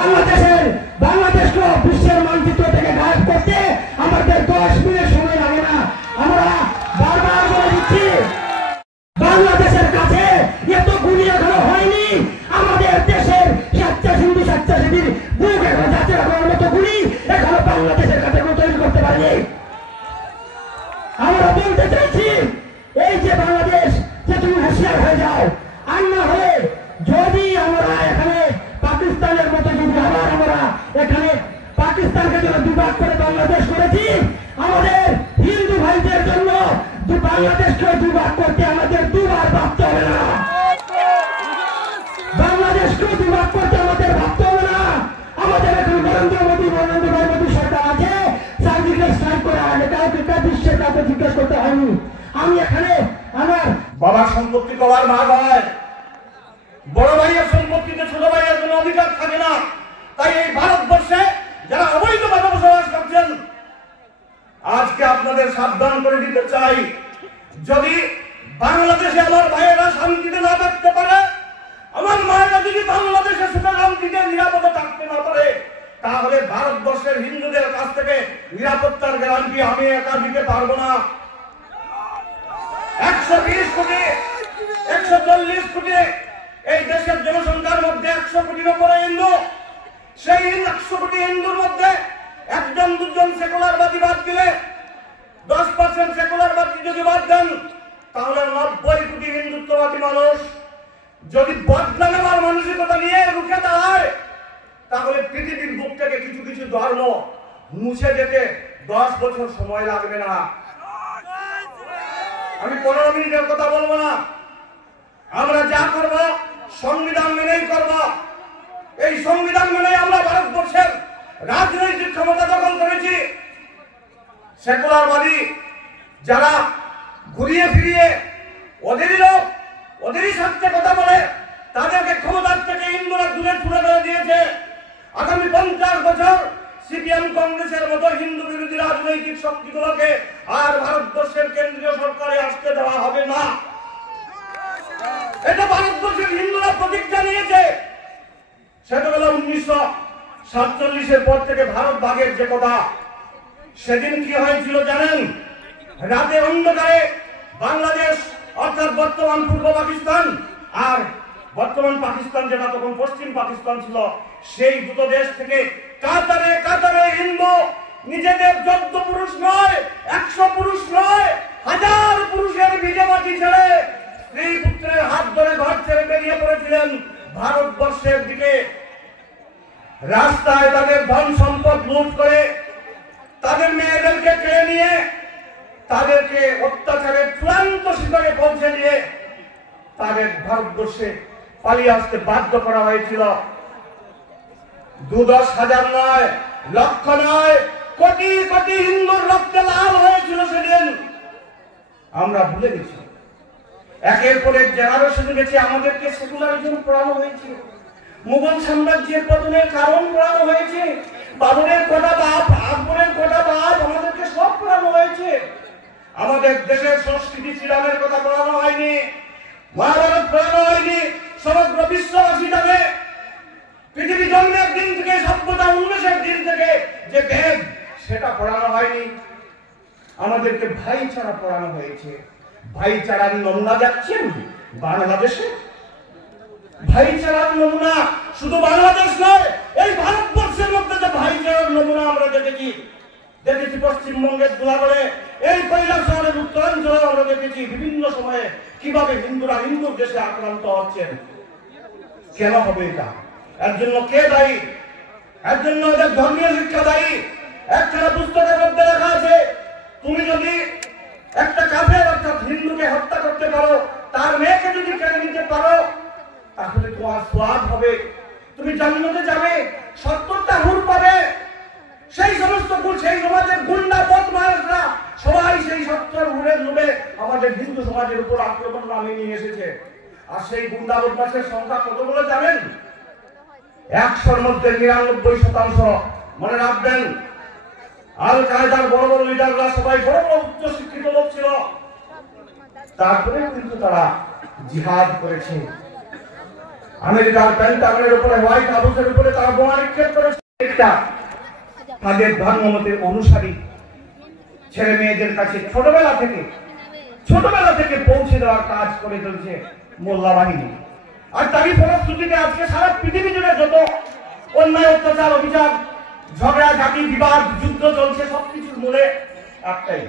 বাংলাদেশকে বিশ্বের মানচিত্র থেকে গায়েব করতে আমাদের 10 মিনিট সময় লাগে না। আমরা বারবার বলে দিচ্ছি, বাংলাদেশের কাছে এত গুলি এখনো হয়নি। আমাদের দেশের স্বেচ্ছাসেবীর বুক এখনো যাচ্ছে রাখার মতো গুলি এখনো বাংলাদেশের কাছে তৈরি করতে পারেনি। আমরা বলতে চাইছি, এই যে বাংলাদেশ, যে তুমি হুঁশিয়ার হয়ে যাও, আর না হলে যদি আমরা এখানে পাকিস্তানের মতো যদি আবার আমরা এখানে পাকিস্তানকে যারা দুভাগ করে বাংলাদেশ করেছি, আমাদের হিন্দু ভাইদের জন্য বাংলাদেশকে দুভাগ করতে আমাদের দুবার ভাবতে হবে না। বাংলাদেশকে দুভাগ করতে আমাদের ভাবতে হবে না। আমাদের এখন নরেন্দ্র ভাই মোদী সরকার আছে, সার্জিক্যাল স্ট্রাইক করে কাউকে বিশ্বের কাছে জিজ্ঞেস করতে হয়নি। আমি এখানে আমার বাবার সম্পত্তি বাবার মা হয়, বড় ভাইয়ের সম্পত্তিতে ছোট ভাইয়ের কোনো অধিকার থাকে না। তাই এই ভারতবর্ষে যারা অবৈধভাবে বসবাস করছেন, আজকে আপনাদের সাবধান করে দিতে চাই, যদি বাংলাদেশে আমার ভাইয়েরা শান্তিতে না থাকতে পারে, আমার মায়েরা যদি বাংলাদেশে সুখে শান্তিতে নিরাপদে থাকতে না পারে, তাহলে ভারতবর্ষের হিন্দুদের কাছ থেকে নিরাপত্তার গ্যারান্টি আমি একা দিতে পারবো না। 120 কোটি 140 কোটি এই দেশের জনসংখ্যার মধ্যে 100 কোটির উপরে হিন্দু। সেই 100 কোটি হিন্দুর মধ্যে একজন দুজন সেকুলারবাদী বাদ দিলে, 10% সেকুলারবাদী যদি বাদ দেন, তাহলে 90 কোটি হিন্দুত্ববাদী মানুষ যদি বদলা নেওয়ার মানসিকতা নিয়ে রুখে দাঁড়ায়, তাহলে পৃথিবীর বুক থেকে কিছু কিছু ধর্ম মুছে যেতে 10 বছর সময় লাগবে না। আমি 15 মিনিটের কথা বলবো না। আমরা যা করব সংবিধান মেনেই করব। এই সংবিধান মেনেই আমরা ভারতবর্ষের রাজনৈতিক ক্ষমতা দখল করেছি। সেকুলারবাদী যারা ঘুরিয়ে ফিরিয়ে ওদেরই লোক, ওদেরই স্বার্থে কথা বলে, তাদেরকে ক্ষমতার থেকে হিন্দুরা দূরে ছুড়ে ফেলে দিয়েছে। আগামী 50 বছর সিপিএম কংগ্রেসের মতো হিন্দু বিরোধী রাজনৈতিক শক্তিগুলোকে আর ভারতবর্ষের কেন্দ্রীয় সরকারে আসতে দেওয়া হবে না। এটা ভারতবর্ষের হিন্দুরা প্রতিজ্ঞা নিয়েছে। সেটা হলো 1947-এর পর থেকে ভারত ভাগের যে কথা, সেদিন কি হয়েছিল জানেন? রাতে অন্ধকারে বাংলাদেশ অর্থাৎ বর্তমান পূর্ব পাকিস্তান আর বর্তমান পাকিস্তান যেটা তখন পশ্চিম পাকিস্তান ছিল, সেই দুটো দেশ থেকে কাতারে কাতারে হিন্দু নিজেদের 14 পুরুষ নয়, 100 পুরুষ নয়, 1000 পুরুষের ভিজে মাটি ছেড়ে স্ত্রী পুত্রের হাত ধরে ঘর ছেড়ে বেরিয়ে পড়েছিলেন ভারতবর্ষের দিকে। রাস্তায় তাদের ধন সম্পদ লুট করে, তাদের মেয়েদেরকে কেড়ে নিয়ে, তাদেরকে অত্যাচারের চূড়ান্ত শিখরে পৌঁছে দিয়ে তাদের ভারতবর্ষে পালিয়ে আসতে বাধ্য করা হয়েছিল। 2-10 হাজার নয়, লক্ষ নয়, কোটি কোটি হিন্দুর রক্তে লাল হয়েছিল সেদিন। আমরা ভুলে গেছি। একের পর এক জেনারেশনে গেছি, আমাদেরকে সেকুলারিজম পড়ানো হয়েছে, মুঘল সাম্রাজ্যের পতনের কারণ পড়ানো হয়েছে, বাবরের কটা বাপ, আকবরের কটা বাপ, আমাদেরকে সব পড়ানো হয়েছে। আমাদের দেশের সংস্কৃতি শ্রীরামের কথা পড়ানো হয়নি, মহাভারত পড়ানো হয়নি। সমগ্র বিশ্ববাসী জানে পৃথিবী জন্মের দিন থেকে, সভ্যতা উন্মেষের দিন থেকে যে বেদ, সেটা পড়ানো হয়নি। আমাদেরকে ভাইচারা পড়ানো হয়েছে। ভাইচারার নমুনা যাচ্ছেন বাংলাদেশে। ভাইচারার নমুনা শুধু বাংলাদেশ নয়, এই ভারতবর্ষের মধ্যে যে ভাইচারার নমুনা আমরা দেখেছি পশ্চিমবঙ্গের দুলাগড়ে, এই কৈলাস শহরের উত্তরাঞ্চলে আমরা দেখেছি বিভিন্ন সময়ে কিভাবে হিন্দুরা হিন্দুর দেশে আক্রান্ত হচ্ছেন। কেন হবে এটা? এর জন্য কে দায়ী? এর জন্য এদের ধর্মীয় শিক্ষা দায়ী। একটা পুস্তকের মধ্যে লেখা আছে, তুমি যদি একটা কাফের অর্থাৎ হিন্দুকে হত্যা করতে পারো, তার মেয়েকে যদি কেড়ে নিতে পারো, তাহলে তোমার সোয়াব হবে, তুমি জান্নাতে যাবে, 70টা হুর পাবে। সেই সমস্ত সেই সমাজের গুন্ডা বদমাশরা সবাই সেই 70 হুরের লোভে আমাদের হিন্দু সমাজের উপর আক্রমণ নামিয়ে নিয়ে এসেছে। আর সেই গুন্ডা বদমাশের সংখ্যা কতগুলো জানেন? 100-র মধ্যে 99% মনে রাখবেন। আল কায়দার বড় বড় লিডাররা সবাই বড় বড় উচ্চ শিক্ষিত লোক ছিল। তারপরে কিন্তু তারা জিহাদ করেছে। আমেরিকার পেন্টাগনের উপরে, হোয়াইট হাউসের উপরে তারা বোমা নিক্ষেপ করে তাদের ধর্মমতের অনুসারী ছেলে মেয়েদের কাছে ছোটবেলা থেকে পৌঁছে দেওয়ার কাজ করে চলছে মোল্লা বাহিনী। আর তারই ফলশ্রুতিতে আজকে সারা পৃথিবী জুড়ে যত অন্যায়, অত্যাচার, অভিযোগ, ঝগড়া, জাতি, বিবাদ, যুদ্ধ চলছে, সবকিছুর মূলে একটাই,